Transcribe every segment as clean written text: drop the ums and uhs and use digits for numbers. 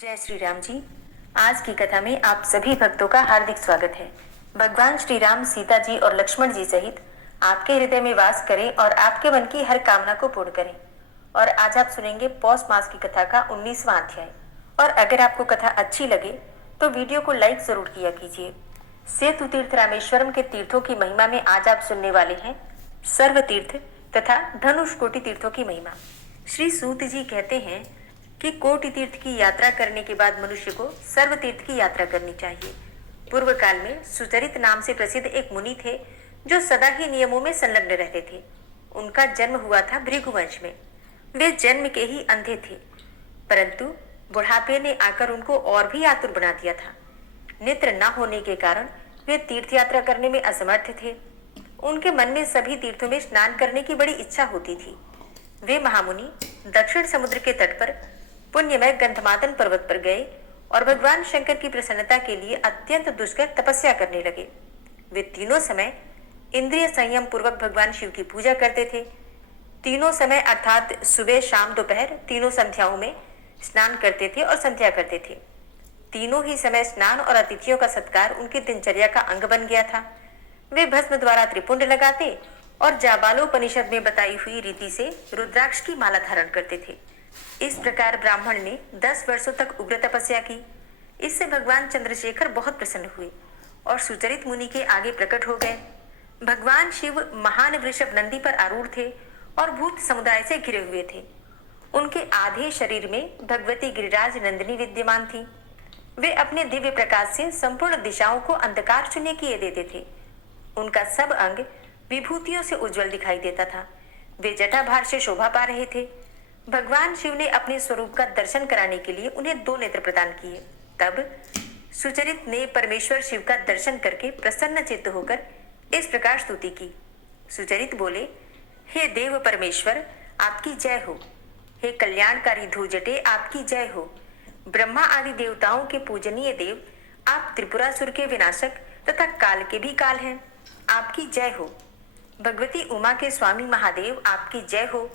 जय श्री राम जी। आज की कथा में आप सभी भक्तों का हार्दिक स्वागत है। भगवान श्री राम सीता जी और लक्ष्मण जी सहित आपके हृदय में वास करें और आपके मन की हर कामना को पूर्ण करें। और आज आप सुनेंगे पौष मास की कथा का 19वां अध्याय। और अगर आपको कथा अच्छी लगे तो वीडियो को लाइक जरूर किया कीजिए। सेतु तीर्थ रामेश्वरम के तीर्थों की महिमा में आज आप सुनने वाले हैं सर्व तीर्थ तथा धनुष कोटि तीर्थों की महिमा। श्री सूत जी कहते हैं कि कोटि तीर्थ की यात्रा करने के बाद मनुष्य को सर्व तीर्थ की यात्रा करनी चाहिए। पूर्व काल में सुचरित नाम से प्रसिद्ध एक मुनि थे जो सदा ही नियमों में संलग्न रहते थे। उनका जन्म हुआ था भृगुवंश में। वे जन्म के ही अंधे थे, परंतु बुढ़ापे ने आकर उनको और भी आतुर बना दिया था। नेत्र न होने के कारण वे तीर्थ यात्रा करने में असमर्थ थे। उनके मन में सभी तीर्थों में स्नान करने की बड़ी इच्छा होती थी। वे महामुनि दक्षिण समुद्र के तट पर पुण्यमय गंधमादन पर्वत पर गए और भगवान शंकर की प्रसन्नता के लिए अत्यंत दुष्कर तपस्या करने लगे। वे तीनों समय इंद्रिय संयम पूर्वक भगवान शिव की पूजा करते थे। तीनों समय अर्थात सुबह शाम दोपहर तीनों संध्याओं में स्नान करते थे और संध्या करते थे। तीनों ही समय स्नान और अतिथियों का सत्कार उनकी दिनचर्या का अंग बन गया था। वे भस्म द्वारा त्रिपुंड लगाते और जाबालोपनिषद में बताई हुई रीति से रुद्राक्ष की माला धारण करते थे। इस प्रकार ब्राह्मण ने 10 वर्षों तक उग्र तपस्या की। इससे भगवान चंद्रशेखर बहुत प्रसन्न हुए और सुचरित मुनि के आगे प्रकट हो गए। भगवान शिव महान वृषभ नंदी पर आरूढ़ थे और भूत समुदाय से घिरे हुए थे। उनके आधे शरीर में भगवती गिरिराज नंदिनी विद्यमान थी। वे अपने दिव्य प्रकाश से संपूर्ण दिशाओं को अंधकार शून्य किए देते थे। उनका सब अंग विभूतियों से उज्जवल दिखाई देता था। वे जटाभार से शोभा पा रहे थे। भगवान शिव ने अपने स्वरूप का दर्शन कराने के लिए उन्हें 2 नेत्र प्रदान किए। तब सुचरित ने परमेश्वर शिव का दर्शन करके प्रसन्न चित्त होकर इस प्रकार स्तुति की। सुचरित बोले, हे देव परमेश्वर, आपकी जय हो। हे कल्याणकारी ध्रुजटे, आपकी जय हो। ब्रह्मा आदि देवताओं के पूजनीय देव, आप त्रिपुरासुर के विनाशक तथा काल के भी काल हैं, आपकी जय हो। भगवती उमा के स्वामी महादेव, आपकी जय हो।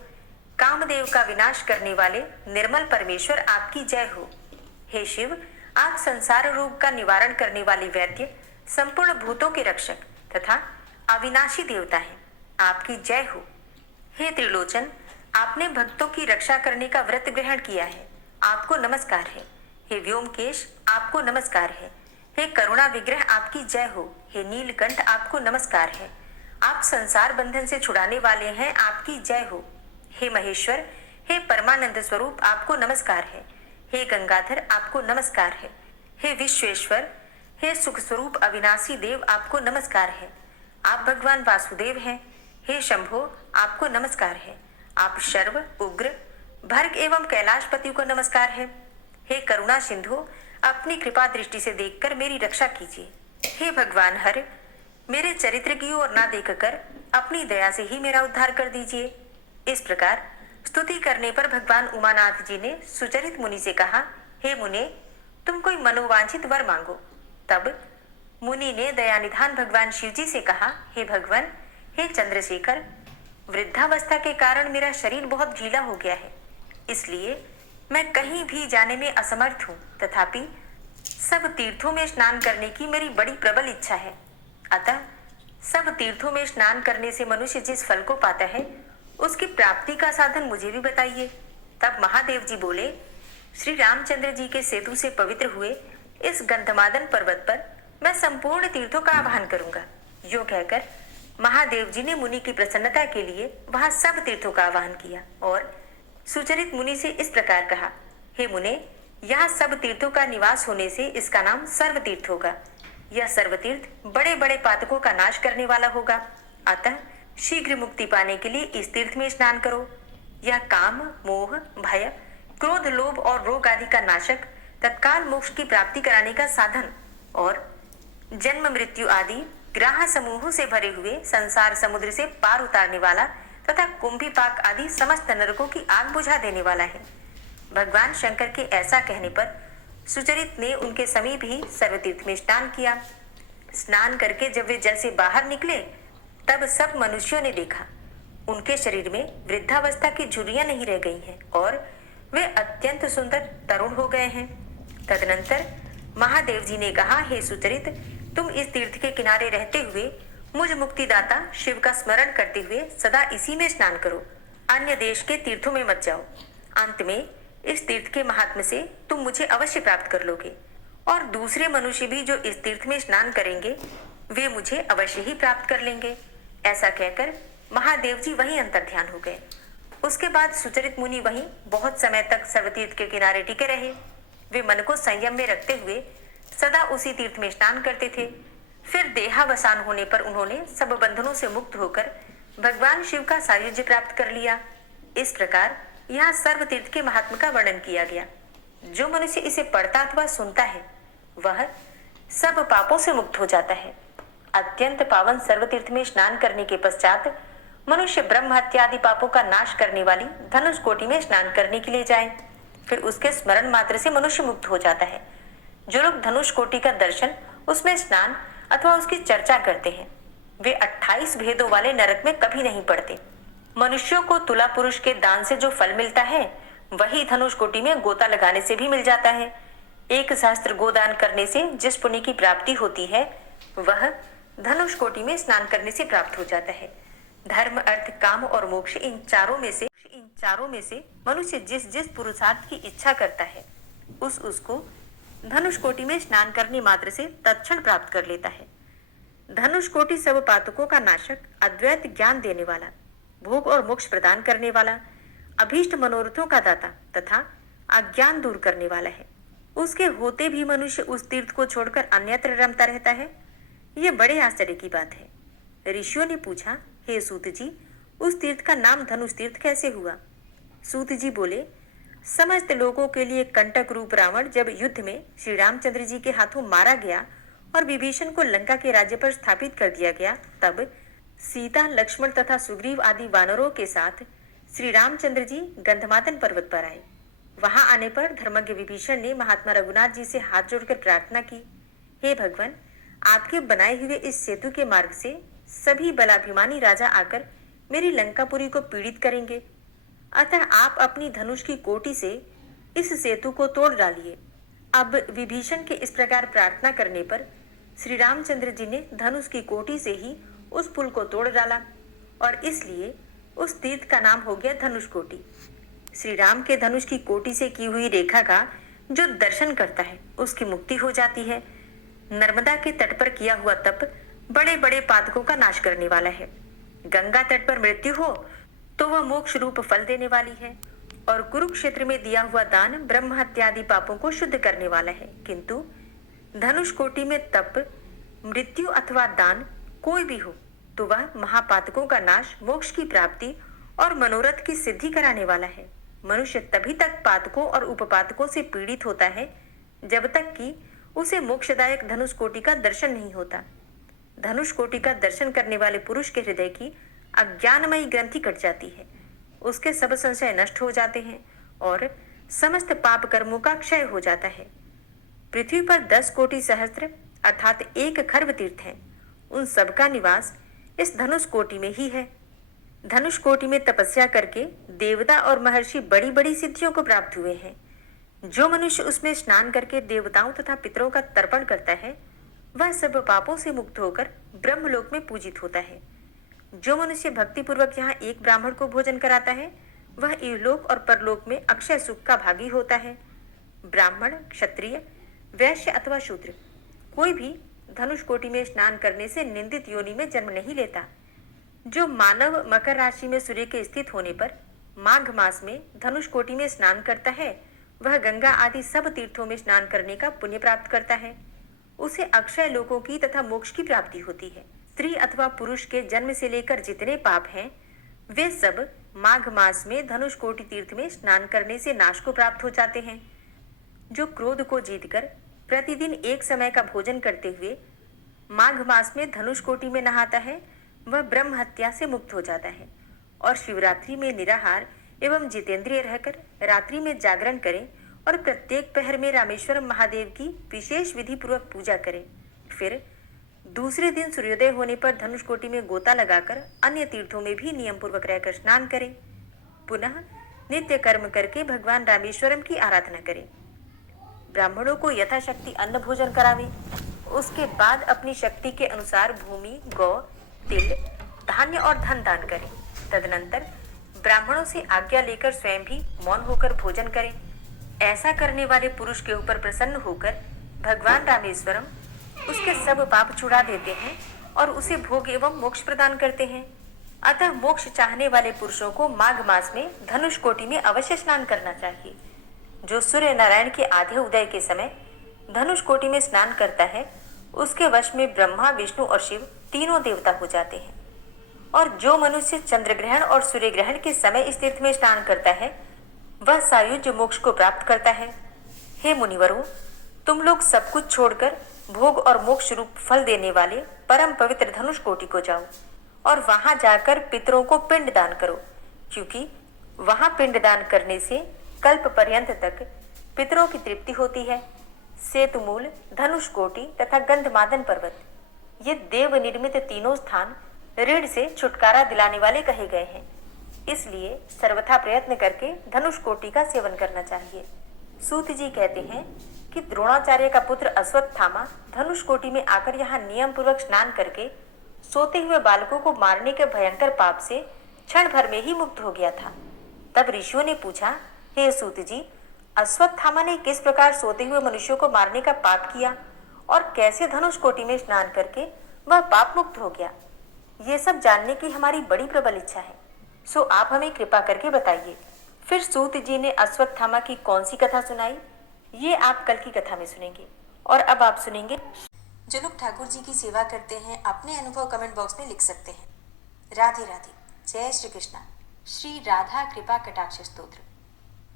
कामदेव का विनाश करने वाले निर्मल परमेश्वर, आपकी जय हो। हे शिव, आप संसार रोग का निवारण करने वाले वैद्य, संपूर्ण भूतों के रक्षक तथा अविनाशी देवता हैं, आपकी जय हो। हे त्रिलोचन, आपने भक्तों की रक्षा करने का व्रत ग्रहण किया है, आपको नमस्कार है। हे व्योमकेश, आपको नमस्कार है। हे करुणा विग्रह, आपकी जय हो। हे नीलकंठ, आपको नमस्कार है। आप संसार बंधन से छुड़ाने वाले हैं, आपकी जय हो। हे महेश्वर, हे परमानंद स्वरूप, आपको नमस्कार है। हे गंगाधर, आपको नमस्कार है। हे विश्वेश्वर, हे सुख स्वरूप अविनाशी देव, आपको नमस्कार है। आप भगवान वासुदेव हैं। हे शंभो, आपको नमस्कार है। आप शर्व, उग्र, भर्ग एवं कैलाशपति को नमस्कार है। हे करुणा सिंधु, अपनी कृपा दृष्टि से देखकर मेरी रक्षा कीजिए। हे भगवान हर, मेरे चरित्र की ओर न देखकर अपनी दया से ही मेरा उद्धार कर दीजिए। इस प्रकार स्तुति करने पर भगवान उमानाथ जी ने सुचरित मुनि से कहा, हे मुने, तुम कोई मनोवांछित वर मांगो। तब मुनि ने दयानिधान भगवान शिव जी से कहा, हे भगवान, हे चंद्रशेखर, वृद्धावस्था के कारण मेरा शरीर बहुत ढीला हो गया है, इसलिए मैं कहीं भी जाने में असमर्थ हूँ। तथापि सब तीर्थों में स्नान करने की मेरी बड़ी प्रबल इच्छा है। अतः सब तीर्थों में स्नान करने से मनुष्य जिस फल को पाता है, उसकी प्राप्ति का साधन मुझे भी बताइए। तब महादेव जी बोले, श्री रामचंद्र जी के सेतु से पवित्र हुए इस गंधमादन पर्वत पर मैं संपूर्ण तीर्थों का आह्वान करूंगा। यूं कहकर महादेव जी ने मुनि की प्रसन्नता के लिए वहां सब तीर्थों का आह्वान किया और सुचरित मुनि से इस प्रकार कहा, हे मुने, यहाँ सब तीर्थों का निवास होने से इसका नाम सर्व तीर्थ होगा। यह सर्व तीर्थ बड़े बड़े पातकों का नाश करने वाला होगा। अतः शीघ्र मुक्ति पाने के लिए इस तीर्थ में स्नान करो। यह काम, मोह, भय, क्रोध, लोभ और रोग आदि का नाशक, तत्काल मोक्ष की प्राप्ति कराने का साधन और जन्म मृत्यु आदि ग्राह समूहों से भरे हुए संसार समुद्र से पार उतारने वाला तथा कुंभीपाक आदि समस्त नरकों की आग बुझा देने वाला है। भगवान शंकर के ऐसा कहने पर सुचरित ने उनके समीप ही सर्वतीर्थ में स्नान किया। स्नान करके जब वे जल से बाहर निकले, तब सब मनुष्यों ने देखा उनके शरीर में वृद्धावस्था की झुर्रियां नहीं रह गई हैं और वे अत्यंत सुंदर तरुण हो गए हैं। तदनंतर महादेव जी ने कहा, हे सुचरित, तुम इस तीर्थ के किनारे रहते हुए मुझ मुक्तिदाता शिव का स्मरण करते हुए सदा इसी में स्नान करो, अन्य देश के तीर्थों में मत जाओ। अंत में इस तीर्थ के महात्म्य से तुम मुझे अवश्य प्राप्त कर लोगे और दूसरे मनुष्य भी जो इस तीर्थ में स्नान करेंगे वे मुझे अवश्य ही प्राप्त कर लेंगे। ऐसा कहकर महादेव जी वहीं अंतर्ध्यान हो गए। उसके बाद सुचरित मुनि वहीं बहुत समय तक सर्वतीर्थ के किनारे टिके रहे। वे मन को संयम में रखते हुए सदा उसी तीर्थ में स्नान करते थे। फिर देहावसान होने पर उन्होंने सब बंधनों से मुक्त होकर भगवान शिव का सायुज्य प्राप्त कर लिया। इस प्रकार यहाँ सर्व तीर्थ के महात्मा का वर्णन किया गया। जो मनुष्य इसे पढ़ता अथवा सुनता है वह सब पापों से मुक्त हो जाता है। अत्यंत पावन सर्व तीर्थ में स्नान करने के पश्चात मनुष्य ब्रह्म हत्या आदि पापों का नाश करने वाली धनुष कोटि में स्नान करने के लिए जाए। फिर उसके स्मरण मात्र से मनुष्य मुक्त हो जाता है। जो लोग धनुष कोटि का दर्शन, उसमें स्नान अथवा उसकी चर्चा करते हैं वे 28 भेदों वाले नरक में कभी नहीं पड़ते। मनुष्यों को तुला पुरुष के दान से जो फल मिलता है वही धनुष कोटि में गोता लगाने से भी मिल जाता है। 1 सहस्त्र गोदान करने से जिस पुण्य की प्राप्ति होती है वह धनुष कोटि में स्नान करने से प्राप्त हो जाता है। धर्म, अर्थ, काम और मोक्ष, इन चारों में से मनुष्य जिस जिस पुरुषार्थ की इच्छा करता है उसको धनुष कोटि में स्नान करने मात्र से तत्क्षण प्राप्त कर लेता है। धनुष कोटि सब पातकों का नाशक, अद्वैत ज्ञान देने वाला, भोग और मोक्ष प्रदान करने वाला, अभीष्ट मनोरथों का दाता तथा अज्ञान दूर करने वाला है। उसके होते भी मनुष्य उस तीर्थ को छोड़कर अन्यत्र रमता रहता है। यह बड़े आश्चर्य की बात है। ऋषियों ने पूछा, हे सूत जी, उस तीर्थ का नाम धनुष तीर्थ कैसे हुआ? सूत जी बोले, समस्त लोगों के लिए कंटक रूप रावण जब युद्ध में श्री रामचंद्र जी के हाथों मारा गया और विभीषण को लंका के राज्य पर स्थापित कर दिया गया, तब सीता, लक्ष्मण तथा सुग्रीव आदि वानरों के साथ श्री रामचंद्र जी गंधमादन पर्वत पर आए। वहां आने पर धर्मज्ञ विभीषण ने महात्मा रघुनाथ जी से हाथ जोड़कर प्रार्थना की, हे भगवान, आपके बनाए हुए इस सेतु के मार्ग से सभी बलाभिमानी राजा आकर मेरी लंकापुरी को पीड़ित करेंगे, अतः आप अपनी धनुष की कोटि से इस सेतु को तोड़ डालिए। अब विभीषण के इस प्रकार प्रार्थना करने पर श्री रामचंद्र जी ने धनुष की कोटि से ही उस पुल को तोड़ डाला और इसलिए उस तीर्थ का नाम हो गया धनुष कोटि। श्री राम के धनुष की कोटि से की हुई रेखा का जो दर्शन करता है उसकी मुक्ति हो जाती है। नर्मदा के तट पर किया हुआ तप बड़े बड़े पातकों का नाश करने वाला है। गंगा तट पर मृत्यु हो तो वह मोक्ष रूप फल देने वाली है और कुरुक्षेत्र में दिया हुआ दान ब्रह्म हत्या आदि पापों को शुद्ध करने वाला है। किंतु धनुष कोटि में तप, मृत्यु अथवा दान कोई भी हो तो वह महापातकों का नाश, मोक्ष की प्राप्ति और मनोरथ की सिद्धि कराने वाला है। मनुष्य तभी तक पातकों और उपपातकों से पीड़ित होता है जब तक कि उसे मोक्षदायक धनुष कोटि का दर्शन नहीं होता। धनुष कोटि का दर्शन करने वाले पुरुष के हृदय की अज्ञानमयी ग्रंथि कट जाती है, उसके सब संशय नष्ट हो जाते हैं और समस्त पाप कर्मों का क्षय हो जाता है। पृथ्वी पर 10 कोटि सहस्त्र अर्थात 1 खर्व तीर्थ है, उन सबका निवास इस धनुष कोटि में ही है। धनुष कोटि में तपस्या करके देवता और महर्षि बड़ी बड़ी सिद्धियों को प्राप्त हुए हैं। जो मनुष्य उसमें स्नान करके देवताओं तथा पितरों का तर्पण करता है वह सब पापों से मुक्त होकर ब्रह्मलोक में पूजित होता है। जो मनुष्य भक्ति पूर्वक यहाँ एक ब्राह्मण को भोजन कराता है वह इहलोक और परलोक में अक्षय सुख का भागी होता है। ब्राह्मण, क्षत्रिय, वैश्य अथवा शूद्र कोई भी धनुष कोटि में स्नान करने से निंदित योनि में जन्म नहीं लेता। जो मानव मकर राशि में सूर्य के स्थित होने पर माघ मास में धनुष कोटि में स्नान करता है वह गंगा आदि सब तीर्थों में स्नान करने का पुण्य प्राप्त करता है। उसे अक्षय लोकों की तथा मोक्ष की प्राप्ति होती है। स्त्री अथवा पुरुष के जन्म से लेकर जितने पाप हैं वे सब माघ मास में धनुष कोटि तीर्थ में स्नान करने से नाश को प्राप्त हो जाते हैं। जो क्रोध को जीतकर प्रतिदिन एक समय का भोजन करते हुए माघ मास में धनुष कोटि में नहाता है वह ब्रह्म हत्या से मुक्त हो जाता है और शिवरात्रि में निराहार एवं जितेंद्रिय रहकर रात्रि में जागरण करें और प्रत्येक पहर में रामेश्वर महादेव की विशेष विधि पूर्वक पूजा करें। फिर दूसरे दिन सूर्योदय होने पर धनुष कोटि में गोता लगाकर अन्य तीर्थों में भी नियम पूर्वक रहकर स्नान करें। पुनः नित्य कर्म करके भगवान रामेश्वरम की आराधना करें। ब्राह्मणों को यथाशक्ति अन्न भोजन करावे। उसके बाद अपनी शक्ति के अनुसार भूमि, गौ, तिल, धान्य और धन दान करें। तदनंतर ब्राह्मणों से आज्ञा लेकर स्वयं भी मौन होकर भोजन करें। ऐसा करने वाले पुरुष के ऊपर प्रसन्न होकर भगवान रामेश्वरम उसके सब पाप छुड़ा देते हैं और उसे भोग एवं मोक्ष प्रदान करते हैं। अतः मोक्ष चाहने वाले पुरुषों को माघ मास में धनुष कोटि में अवश्य स्नान करना चाहिए। जो सूर्य नारायण के आधे उदय के समय धनुष कोटि में स्नान करता है, उसके वश में ब्रह्मा, विष्णु और शिव तीनों देवता हो जाते हैं। और जो मनुष्य चंद्र ग्रहण और सूर्य ग्रहण के समय इस तीर्थ में स्नान करता है, वह सायुज्य मोक्ष को प्राप्त करता है। हे मुनिवरों, तुम लोग सब कुछ छोड़कर भोग और मोक्ष रूप फल देने वाले परम पवित्र धनुष कोटि को जाओ और वहां जाकर पितरों को पिंड दान करो, क्योंकि वहां पिंड दान करने से कल्प पर्यंत तक पितरों की तृप्ति होती है। सेतुमूल, धनुष कोटि तथा गंधमादन पर्वत, ये देव निर्मित तीनों स्थान ऋण से छुटकारा दिलाने वाले कहे गए हैं। इसलिए सर्वथा प्रयत्न करके धनुष कोटि का सेवन करना चाहिए। सूत जी कहते हैं कि द्रोणाचार्य का पुत्र अश्वत्थामा धनुष कोटि में आकर यहाँ नियम पूर्वक स्नान करके सोते हुए बालकों को मारने के भयंकर पाप से क्षण भर में ही मुक्त हो गया था। तब ऋषियों ने पूछा, हे सूत जी, अश्वत्थामा ने किस प्रकार सोते हुए मनुष्यों को मारने का पाप किया और कैसे धनुष कोटि में स्नान करके वह पाप मुक्त हो गया? ये सब जानने की हमारी बड़ी प्रबल इच्छा है, सो आप हमें कृपा करके बताइए। फिर सूत जी ने अश्वत्थामा की कौन सी कथा सुनाई, ये आप कल की कथा में सुनेंगे। और अब आप सुनेंगे। जो लोग ठाकुर जी की सेवा करते हैं अपने अनुभव कमेंट बॉक्स में लिख सकते हैं। राधे राधे। जय श्री कृष्णा। श्री राधा कृपा कटाक्ष स्तोत्र।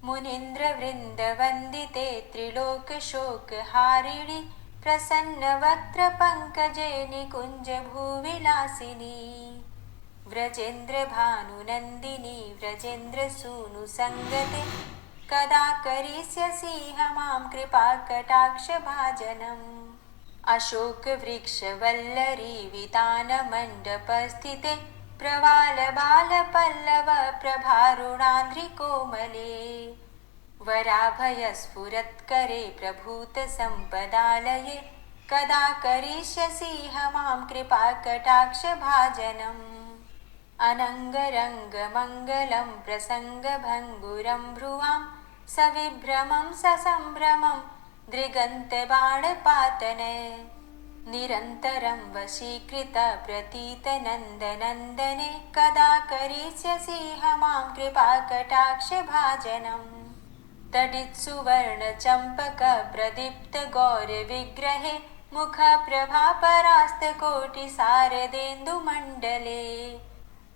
मुनीन्द्र वृंद वंदिते त्रिलोक शोक हारिणी प्रसन्न वक्त्र पंकजे निकुंज भूविलासिनी व्रजेन्द्र भानुनंदिनी व्रजेन्द्र सूनु संगते कदा करिष्यसि मां कृपा कटाक्ष भाजनम्। अशोक वृक्ष वल्लरी वितान मंडपस्थिते प्रवाल बाल पल्लव प्रभारुणान्द्रि कोमले वराभय स्फुरत्करे प्रभूत संपदालये कदा करिष्यसि मां कृपा कटाक्ष भाजनम्। अनंगरंग मंगलम प्रसंग भंगुरं भ्रुवां सविभ्रमं ससंभ्रमं दृगंत बाणपातने निरन्तरं वशीकृत प्रतीत नन्दनन्दने कदा करिष्यसि मां कृपा कटाक्ष भाजनम्। तडित्सुवर्ण चंपक प्रदीप्त गौर विग्रहे मुख प्रभा परास्त कोटि सारदेन्दु मंडले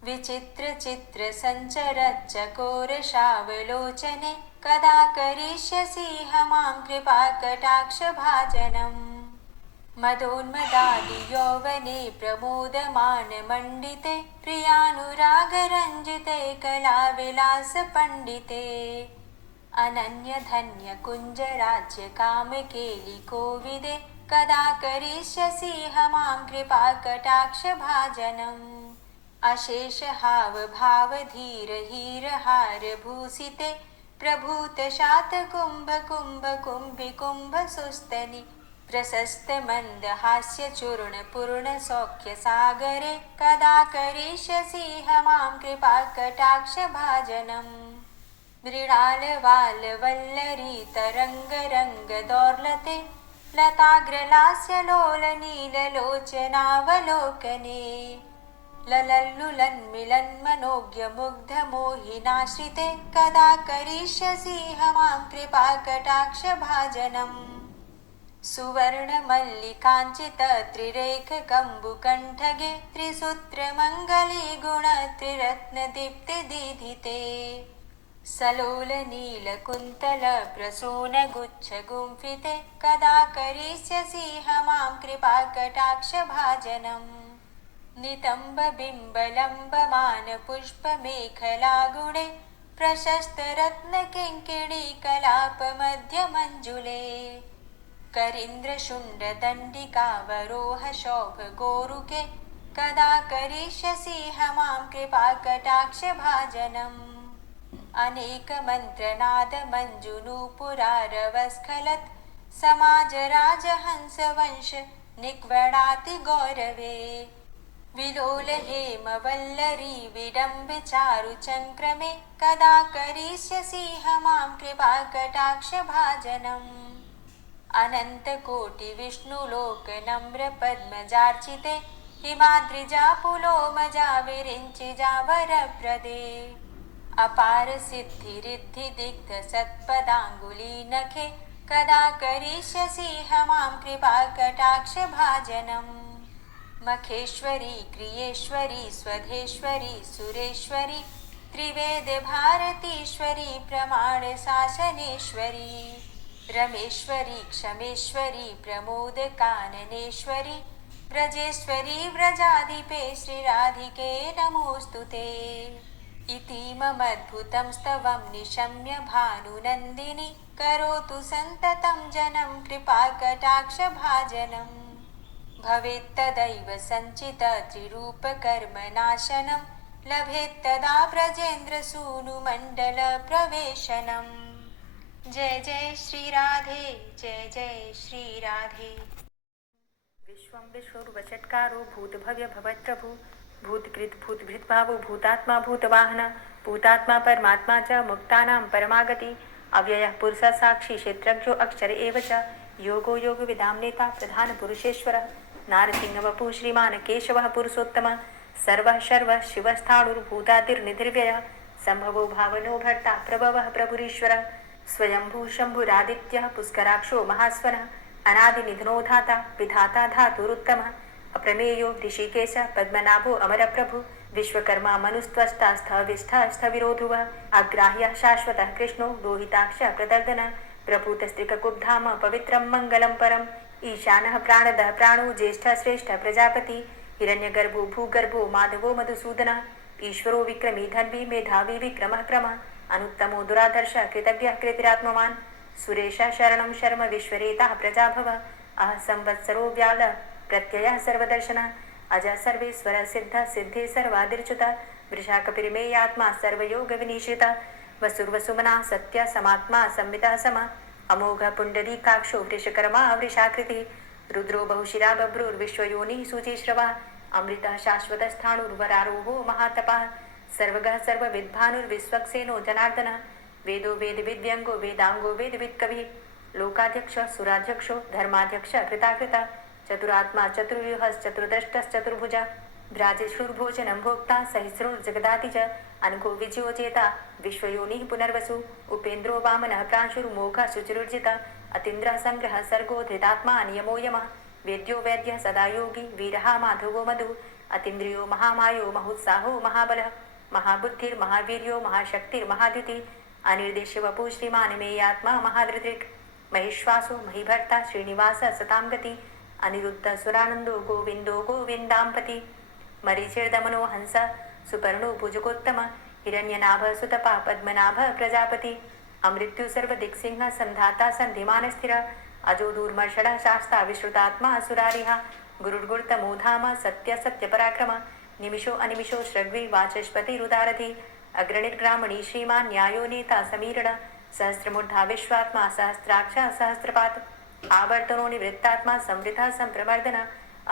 विचित्र चित्र संचर चकोर शावलोचने कदा करिष्यसि मां कृपा कटाक्ष भाजनम्। मदोन्मदादि यौवने प्रमोदमान मंडिते प्रियानुराग रंजिते कला विलास पंडिते अनन्य धन्य कुंज राज्य काम केलि कोविदे कदा करिष्यसि मां कृपा कटाक्ष भाजनम्। अशेष हाव भाव धीर हीर हार भूषिते प्रभूत शात कुंभ कुंभ कुंभि कुंभ सुस्तनि प्रशस्त मंद हास्य चूर्ण पूर्ण सौख्य सागरे कदा करिष्यसि मां कृपा कटाक्ष भाजनम्। मृणाल वाल वल्लरी तरंग रंग दौर्लते लताग्रलास्य लोल नील लोचनावलोकने ललल्लुलन्मिलन् मनोज्ञ मुग्ध मोहिनाश्रिते कदा करिष्यसि मां कृपा कटाक्ष भाजनम्। सुवर्ण मल्लिकाञ्चित त्रिरेख कम्बुकण्ठगे त्रिसूत्र मङ्गली गुण त्रिरत्न दीप्ति दीधिते सलोल नील कुन्तल प्रसून गुच्छ गुंफिते कदा करिष्यसि मां कृपा कटाक्ष भाजनम्। नितंब बिंब लंबमान पुष्प मेखला गुणे प्रशस्त रत्न किंकिणी कलाप मध्य मंजुले करींद्र शुंड दंडिका वरोह शोभ गोरुके कदा करिष्यसि मां कृपा कटाक्ष भाजनम्। अनेक मंत्रनाद मंजुनूपुरारवस्खलत् समाज राजहंस वंश निक्वडाति गौरवे विलोल हेमवल्लरी विडम्बि चारुचङ्क्रमे कदा करिष्यसि मां कृपाकटाक्षभाजनम् अनन्तकोटिविष्णुलोकनम्रपद्मजार्चिते हिमाद्रिजापुलोमजा विरिञ्चिजावरप्रदे अपार सिद्धिरिद्धिदिग्धसत्पदाङ्गुलीनखे कदा करिष्यसि मां कृपाकटाक्षभाजनम् मखेश्वरी क्रियेश्वरी स्वधेश्वरी सुरेश्वरी त्रिवेदभारतीश्वरी प्रमाणशासनेश्वरी रमेश्वरी क्षमेश्वरी प्रमोदकाननेश्वरी व्रजेश्वरी व्रजाधिपे श्रीराधिके नमोऽस्तु ते इतीममद्भुतं स्तवं निशम्य भानुनन्दिनी करोतु सन्ततं जनं कृपाकटाक्षभाजनम् भवेत्तदैव सञ्चित त्रिरूपकर्मनाशनं लभेत्तदा ब्रजेन्द्रसूनुमण्डलप्रवेशनम् जय जय श्री राधे जय जय श्री राधे। विश्वं विष्णुर्वषट्कारो भूतभव्य भवत्प्रभु भूतकृत भूतभृद्भावो भूतात्मा भूतवाहन भूतात्मा परमात्मा च मुक्तानां परमागति अव्ययः पुरुषः साक्षी क्षेत्रज्ञो अक्षर एव च योगो योगविदां नेता प्रधान पुरुषेश्वरः नारसिंहवपुः श्रीमान् केशवः पुरुषोत्तमः सर्वः शर्वः शिवस्थाणुर्भूतादिर्निधिर्व्ययः सम्भवो भावनो भर्ता प्रभवः प्रभुरीश्वरः स्वयंभू शम्भुरादित्यः पुष्कराक्षो महास्वनः अनादिनिधनो धाता विधाता धातुरुत्तमः अप्रमेयो ऋषिकेश पद्मनाभो अमरप्रभु विश्वकर्मा मनुस्त्वष्टा स्थविष्ठः स्थविरोधुवः अग्राह्यः शाश्वतः कृष्णो रोहिताक्षः प्रदर्दनः प्रभूतस्त्रिककुब्धाम पवित्रं मङ्गलं परम् ईशानः प्राणदः प्राणो ज्येष्ठः श्रेष्ठः प्रजापति हिरण्यगर्भो भूगर्भो माधवो मधुसूदनः ईश्वरो विक्रमी धन्वी मेधावी विक्रमः क्रमः अनुत्तमो दुराधर्षः कृतज्ञः कृतिरात्मवान् सुरेशः शरणं शर्म विश्वरेताः प्रजाभव अह संवत्सरो व्यालः प्रत्ययः सर्वदर्शनः अजः सर्वेश्वरः सिद्धः सिद्धे सर्वादिर्च्युतः वृषाकपिर्मेयात्मा सर्वयोगविनिश्रितः वसुर्वसुमना सत्य समात्मा संवितः समः अमोघ पुण्डरीकाक्षो वृषकर्मा वृषाकृतिः रुद्रो बहुशिरा बभ्रुर्विश्वयोनिः शुचिश्रवः अमृतः शाश्वतस्थाणुर्वरारोहो महातपः सर्वगः सर्वविद्भानुर्विश्वक्सेनो जनार्दनः वेदो वेदविद्यङ्गो वेदाङ्गो वेदवित्कविः लोकाध्यक्षः सुराध्यक्षो धर्माध्यक्षः कृताकृतः चतुरात्मा चतुर्व्यूहश्चतुर्द्रष्टश्चतुर्भुजः भ्राजेश्रुर्भोजनं भोक्ता सहिस्रुर्जगदाति च अनघो विजयो चेता विश्वयोनिः पुनर्वसु उपेन्द्रो वामनः प्रांशुर्मोघः शुचिरुर्जितः अतीन्द्रः सङ्ग्रहः सर्गो धृतात्मा नियमो यमः वेद्यो वैद्यः सदा योगी वीरः माधवो मधुः अतीन्द्रियो महामायो महोत्साहो महाबलः महाबुद्धिर्महावीर्यो महाशक्तिर्महाद्युतिः अनिर्देश्य वपुः श्रीमान् मेयात्मा महाधृतिर् महेश्वासो महीभर्ता श्रीनिवासः सतां गतिः अनिरुद्ध सुरानन्दो गोविन्दो गोविन्दाम्पति मरीचिर्दमनो हंस सुपर्णो भुजगोत्तम हिरण्यनाभ सुतपा पद्मनाभ प्रजापति अमृत्यु सर्वदिक्सिंह संधाता संधिमान स्थिर अजो दूर्मर्षण शास्ता विश्रुतात्मा सुरारिः गुरुर्गुर्तमो धाम सत्य सत्य पराक्रम निमिषो अनिमिषो श्रग्वी वाचस्पतिरुदारथि अग्रणिर्ग्रामणी श्रीमान् न्यायो नेता समीरण सहस्रमूर्धा विश्वात्मा सहस्राक्ष सहस्रपात् आवर्तनो निवृत्तात्मा संवृतः संप्रवर्धन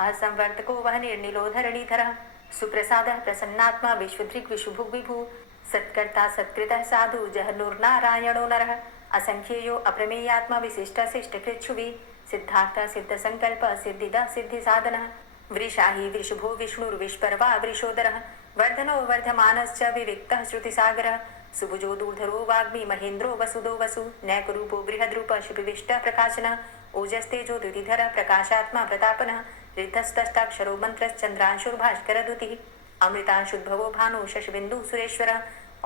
असंवर्तको वह निर्निलोधरणीधरः सुप्रसादः प्रसन्नात्मा विश्वदृक् विशुभुग् विभु सत्कर्ता सत्कृतः साधु जहनुर्नारायणो नरः असंख्येयो अप्रमेयात्मा विशिष्टशिष्टकृच्छुवि सिद्धार्थः सिद्धसङ्कल्पः सिद्धिदः सिद्धिसाधनः वृषाहि वृषभो विष्णुर्विष्पर्वा वृषोदरः वर्धनो वर्धमानश्च विविक्तः श्रुतिसागरः सुभुजो दूर्धरो वाग्मी महेन्द्रो वसुदो वसु नैकरूपो बृहद्रूप शुभिविष्टः प्रकाशनः ओजस्तेजो द्युतिधरः प्रकाशात्मा प्रतापनः रिद्धस्तष्टाक्षरो मन्त्रश्चन्द्रांशुर्भास्करद्युतिः अमृतांशुद्भवो भानु शशबिन्दु सुरेश्वरः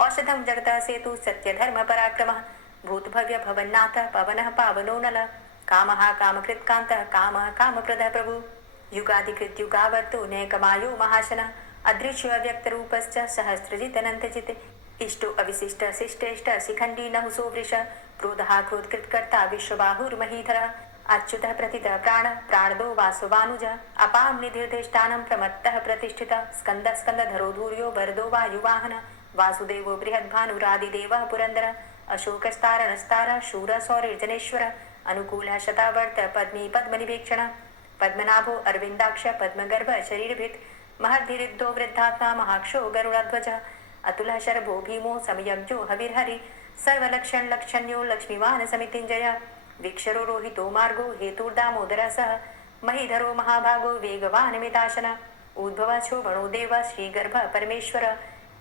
औषधं जगतः सेतु सत्यधर्मपराक्रमः भूतभव्य भवन्नाथः पवनः पावनो नलः कामः कामकृत्कान्तः कामः कामप्रदः प्रभु युगाधिकृत्युगावर्तो नैकमायो महाशनः अदृश्यो अव्यक्तरूपश्च सहस्रजितनन्तजित् इष्टो अविशिष्ट शिष्टेष्ट शिखण्डी नहुसो वृष क्रोधः क्रोधकृत्कर्ता विश्वबाहुर्महीधरः अच्युतः प्रतितः प्राणदो वासुवानुजः अपां निधिर्धिष्ठानं प्रमत्तः प्रतिष्ठितः स्कन्दः स्कन्दधरो धूर्यो वरदो वायुवाहनः वासुदेवो बृहद्भानुरादिदेवः पुरन्दरः अशोकस्तारणस्तारः शूरः सौरिर्जनेश्वरः अनुकूल शतावर्त पद्मी पद्मनिवेक्षण पद्मनाभो अरविंदाक्ष पद्मगर्भ शरीरभृत महर्धिरिद्धो वृद्धात्मा महाक्षो गरुड़ध्वज अतुल शरभो भीमो समयज्ञो हविर्हरि सर्वलक्षण लक्षण्यो लक्ष्मीवान समितिंजय वीक्षरो रोहितो मार्गो हेतुर्दामोदर सह महीधरो महाभागो वेगवान मिताशन उद्भवशो वणो देव श्रीगर्भ परमेश्वर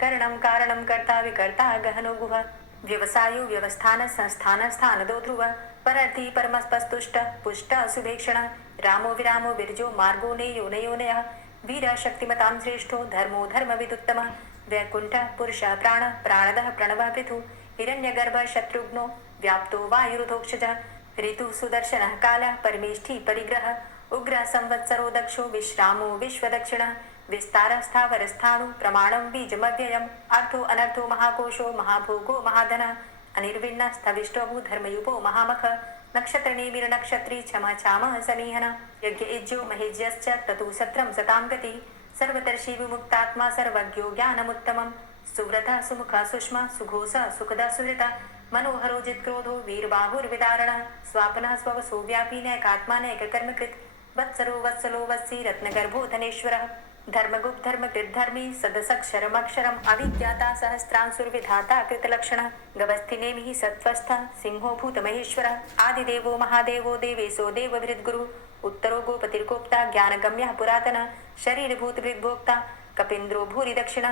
करणं कारणं कर्ता विकर्ता गहनो गुह व्यवसायो व्यवस्थान संस्थान स्थानदो ध्रुव परर्थी परमस्पस्तुष्ट पुष्ट सुभेक्षण रामो विरामो विरजो मार्गो नेयो नयोनयः वीर शक्तिमतां श्रेष्ठो धर्मो धर्मविदुत्तम वैकुंठ पुरुष प्राण प्राणदः प्रणव पृथु हिरण्यगर्भ शत्रुघ्नो व्याप्तो वायुरुधोक्षज ऋतु सुदर्शन काल परमेष्ठी परिग्रह उग्र संवत्सरो दक्षो विश्रामो विश्वदक्षिण विस्तार स्थावर स्थाणु प्रमाणं बीजमव्ययम् अर्थो अनर्थो महाकोशो महाभोगो महाधन अनिर्विण्ण स्थविष्टभू धर्मयुपो महामख नक्षत्र निमिर नक्षत्री क्षमा क्षाम समीहन यज्ञ इज्यो महेज्यश्च ततु सत्रं सतां गति सर्वदर्शी विमुक्तात्मा सर्वज्ञो ज्ञानमुत्तमं सुव्रत सुमुख सुष्मा सुघोष सुखद सुहृत मनोहरो जित्क्रोधो वीरबाहुर्विदारण स्वापन स्ववसो व्यापी नैकात्मा नैककर्मकृत् वत्सरो वत्सलो वत्सी रत्नगर्भो धनेश्वरः धर्मगुप्त धर्मकृत धर्मी सदसक्षरमक्षरम् अविज्ञाता सहस्रांसुर्विधाता कृतलक्षण गवस्थिनेमिः सत्वस्थ सिंहो भूतमहेश्वरः आदिदेवो महादेवो देवेशो देवभृद्गुरु उत्तरो गोपतिर्गोप्ता ज्ञानगम्यः पुरातन शरीरभूतभृद्भोक्ता कपीन्द्रो भूरि दक्षिण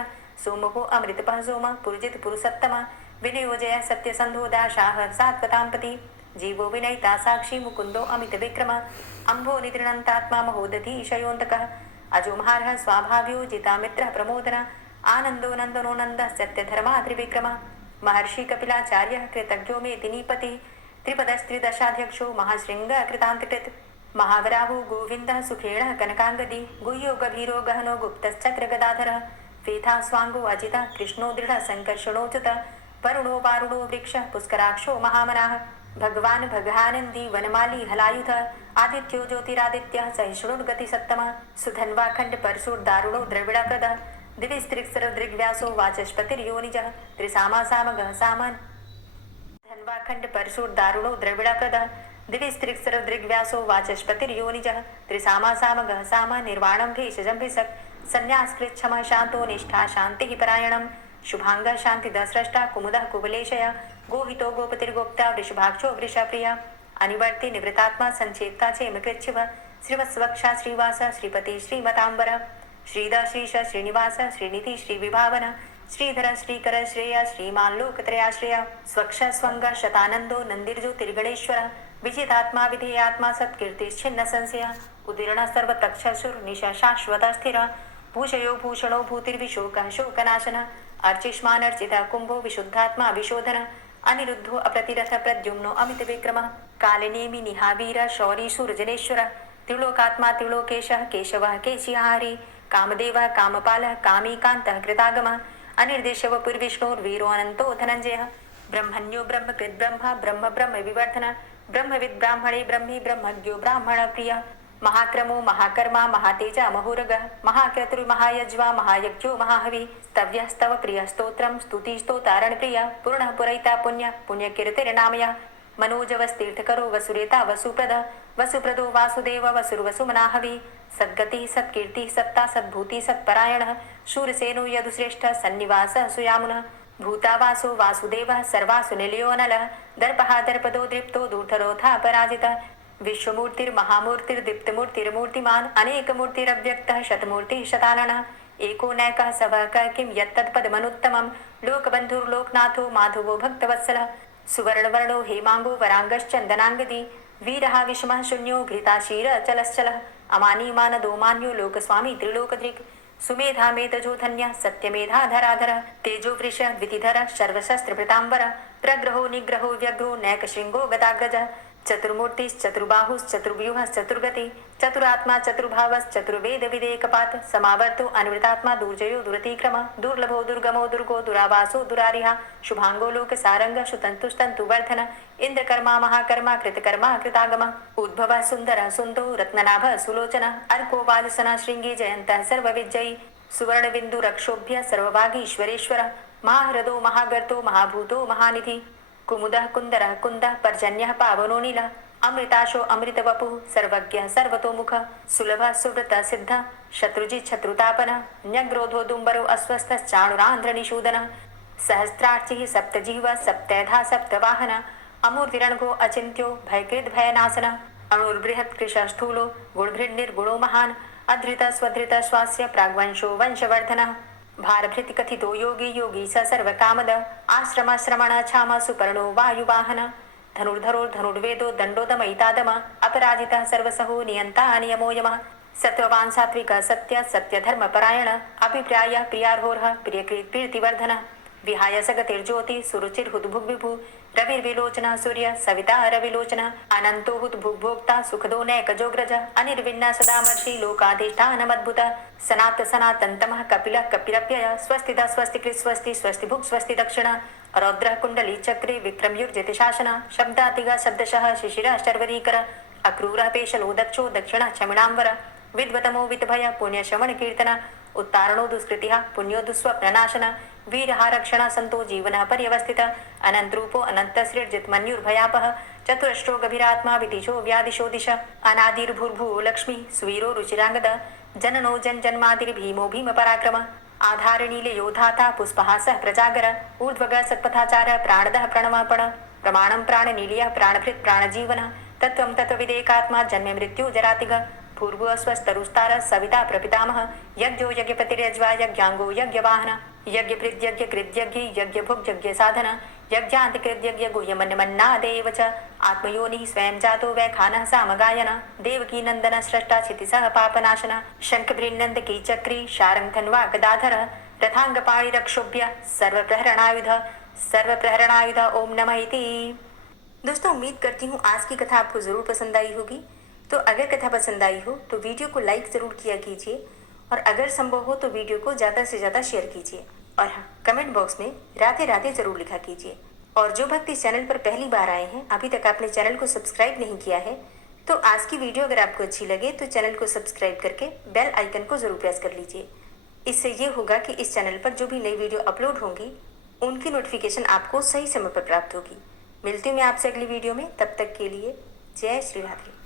सोमो अमृतपः सोम पुरुजित पुरुषोत्तम विनयोजय सत्यसन्धो दाशाः सात्वताम्पति जीवो विनयिता साक्षी मुकुंदो अमित विक्रम अंभो निद्रणन्तात्मा महोदधी शयोन्तकः अजो महारः स्वाभाव्यो जितामित्रः प्रमोदन आनंदो नंदनो नंद सत्यधर्मा त्रिविक्रम महर्षि कपिलाचार्यः कृतज्ञो मेदिनीपति त्रिपदस्त्रिदशाध्यक्षो महाशृंग कृतान्तकृत महावराहो गोविन्दः सुखेणः कनकांगदी गुह्यो गभीरो गहनो गुप्तश्चक्र गदाधरः फेथा स्वांगो अजितः कृष्णो दृढ संकर्षणोच्युत वरुणो वारुणो वृक्षः पुष्कराक्षो महामनाः भगवान भगानंदी वनमाली हलायुध आदित्यो ज्योतिरादित्यः सहिष्णुर्गति सत्तमः सुधन्वाखंड परशुर्दारुणो द्रविड़प्रद दिविस्त्रिक्सर दृग्व्यासो वाचस्पतिर्योनिजः त्रिसामा सामगः सामन् धन्वाखंड परशुर्दारुणो द्रविड़प्रद दिविस्त्रिक्सर दृग्व्यासो वाचस्पतिर्योनिजः त्रिसामा सामगः साम निर्वाणं भेषजं भिषक् संन्यासकृच्छमः शांतो निष्ठा शान्तिः परायणम् शुभांग शांतिदः स्रष्टा कुमुदः कुबलेशय गोहितो गोपतिर्गोप्ता वृषभाक्षो वृषप्रिया अनिवर्ति निवृतात्मा संचेता चेमकृच्छिव श्रीवत्सवक्षा श्रीवास श्रीपति श्रीमतांबर श्रीद श्रीश श्रीनिवास श्रीनिधि श्रीविभावन श्रीधर श्रीकर श्रेय श्रीमान लोकत्रयाश्रय स्वक्ष स्वंग शतानंदो नंदिर्ज्योतिर्गणेश्वर विजितात्मा विधेयात्मा सत्कीर्तिश्छिन्न संशय उदीर्ण सर्वतक्षसुर निशा शाश्वत स्थिर भूषयो भूषणो भूतिर्विशोकः शोकनाशन अर्चिष्मानर्चिता कुंभो विशुद्धात्मा विशोधन अनिरुद्धो अप्रतिरथ प्रद्युम्नो अमित विक्रम कालिनेमि निहावीर शौरी सूर्जनेश्वर त्रिलोकात्मा त्रिलोकेशः केशवः केशिहारी कामदेवः कामपालः कामीकान्तः कृतागमः अनिर्देशव पुर्विष्णुर्वीरो अनन्तो धनञ्जयः ब्रह्मण्यो ब्रह्मकृत् ब्रह्म ब्रह्म ब्रह्म विवर्धन ब्रह्मविद् ब्राह्मणे ब्रह्मी ब्रह्मज्ञो ब्राह्मण प्रियः महाक्रमो महाकर्मा महातेजा महोरगः महाक्रतुर्महायज्वा महायज्ञो महाहवि स्तव्यः स्तव प्रियः स्तोत्रं स्तुतिस्तोतारण प्रियः पूर्णः पुरैता पुण्य पुण्यकीर्तिर्नामयः मनोजवस्तीर्थकरो वसुरेता वसुप्रद वसुप्रदो वासुदेव वसुर्वसुमनाहवि सद्गतिः सत्कीर्तिः सत्ता सद्भूति सत्परायणः शूरसेनो यदुश्रेष्ठः सन्निवासः सुयामुनः भूतावासो वासुदेवः सर्वासु निलयोनलः दर्पः दर्पदो दृप्तो दूर्धरोधा पराजितः विश्वमूर्तिर्महामूर्तिर्दीप्तमूर्तिर्मूर्तिमान् अनेकमूर्तिरव्यक्तः शतमूर्तिः शताननः एको नैकः सवः किं यत्तत्पदमनुत्तमं लोकबन्धुर्लोकनाथो माधवो भक्तवत्सलः सुवर्णवर्णो हेमांगो वरांगश्चन्दनांगदी वीरः विषमः शून्यो घृताशीरचलश्चलः अमानीमानदो मान्यो लोकस्वामी त्रिलोकदृक् सुमेधा मेधजो धन्यः सत्यमेधाधराधरः तेजो वृषः द्वितिधरः सर्वशस्त्रभृताम्बरः प्रग्रहो निग्रहो व्यग्रो नैकशृङ्गो गदाग्रजः चतुर्मूर्तिश्चतुर्बाहुश्चतुर्व्यूहश्चतुर्गति चतुरात्मा चतुर्भावश्चतुर्वेद विदेकपात समावर्तो अनिवृतात्मा दुर्जयो दुरतिक्रम दुर्लभो दुर्गमो दुर्गो दुरावासो दुरारिहा शुभांगो लोक सारंग शुतंतुस्तंतु वर्धन इंद्रकर्मा महाकर्मा कृतकर्मा कृतागम उद्भव सुंदर सुंदो रत्ननाभ सुलोचन अर्को वाजसन श्रृंगी जयंत सर्वविजयी सुवर्ण बिंदु रक्षोभ्य सर्वभागीश्वरेश्वर महाहृदो महागर्तो महाभूतो महानिधि कुमुदः कुन्दरः कुन्दः पर्जन्यः पावनो नीलः अमृताशो अमृतवपु सर्वज्ञ सर्वतोमुख सुलभ सुव्रत सिद्ध शत्रुजित शत्रुतापन न्यग्रोधो दुम्बरो अस्वस्थ चाणुरांध्र निषूदन सहस्रार्चिः सप्तजीव सप्तैधा सप्तवाहन अमूर्तिरणघो अचिन्त्यो भयकृद् भयनाशन अणुर्बृहत् कृशस्थूलो गुणभृन्निर्गुणो महान् अधृत स्वधृत स्वास्य प्राग्वंशो वंशवर्धनः भारभृति कथितो योगी योगी स सर्वकामद आश्रम श्रमण छाम सुपर्णो वायुवाहन धनुर्धरो धनुर्वेदो दण्डोदमयितादम अपराजितः सर्वसहो नियन्ता नियमो यमः सत्ववान् सात्विक सत्य सत्यधर्मपरायण अभिप्राय प्रियार्होर्ह प्रियकृत् प्रीतिवर्धन विहाय सगतिर्ज्योति सुरुचिर्हुद्भुग्विभु रविर्विलोचन सूर्य सविता रविलोचन अनंतो हुद्भुग्भोक्ता सुखदो नैकजोग्रज अनिर्विण्ण सदामर्षि लोकाधिष्ठानमद्भुत सनात सनातन्तमः कपिलः कपिरप्यय स्वस्तिदा स्वस्तिकृत् स्वस्ति स्वस्तिभुक् स्वस्ति दक्षिण रौद्रः कुण्डली चक्रे विक्रमयुर्जित शासन शब्दातिगा शब्दशः शिशिरः शर्वरीकर अक्रूरः पेशलो दक्षो दक्षिणः क्षमिणाम्बर विद्वतमो विद्भय पुण्यशमन कीर्तन उत्तारणो दुष्कृतिः पुण्यो दुःस्वप्ननाशन वीरहारक्षण संतो जीवन पर्यवस्थित अनंतरूपो अनंतसृर्जित मन्युर्भयापः चतुरष्ट्रो गभीरात्मा विदिशो व्यादिशो दिश अनादिर्भूर्भुवो लक्ष्मी सुवीरो रुचिरांगद जननो जन्मादिर्भीमो भीम पराक्रम आधारनीले योधाता पुष्पहासः प्रजागर ऊर्ध्वग सत्पथाचार प्राणदः प्रणवापण प्रमाणं प्राणनीलियः प्राणभृत् प्राणजीवन तत्त्वं तत्त्वविदेकात्मा जन्म मृत्यु जरातिग भूर्भुवस्वस्तरुस्तार सविता प्रपितामह यज्ञो यज्ञपतिरज्वा यज्ञांगो यज्ञवाहन यज्ञभृद्यज्ञ कृद्यज्ञ यज्ञभुक् यज्ञ साधन यज्ञान्तिकृद्यज्ञ गुह्यमन्यमन्नादेव च आत्मयोनिः स्वयं जातो वैखानः सामगायन देवकी नंदन स्रष्टा क्षितिसः पापनाशन शङ्खभृन्नन्दकी चक्री शारङ्गधन्वा गदाधर रथांगपाणिरक्षोभ्य सर्वप्रहरणायुध ओम नमः इति। दोस्तों उम्मीद करती हूँ आज की कथा आपको जरूर पसंद आई होगी। तो अगर कथा पसंद आई हो तो वीडियो को लाइक ज़रूर किया कीजिए और अगर संभव हो तो वीडियो को ज़्यादा से ज़्यादा शेयर कीजिए और हाँ कमेंट बॉक्स में राधे राधे ज़रूर लिखा कीजिए। और जो भक्त इस चैनल पर पहली बार आए हैं अभी तक आपने चैनल को सब्सक्राइब नहीं किया है तो आज की वीडियो अगर आपको अच्छी लगे तो चैनल को सब्सक्राइब करके बेल आइकन को ज़रूर प्रेस कर लीजिए। इससे ये होगा कि इस चैनल पर जो भी नई वीडियो अपलोड होंगी उनकी नोटिफिकेशन आपको सही समय पर प्राप्त होगी। मिलती हूँ मैं आपसे अगली वीडियो में, तब तक के लिए जय श्री राधे।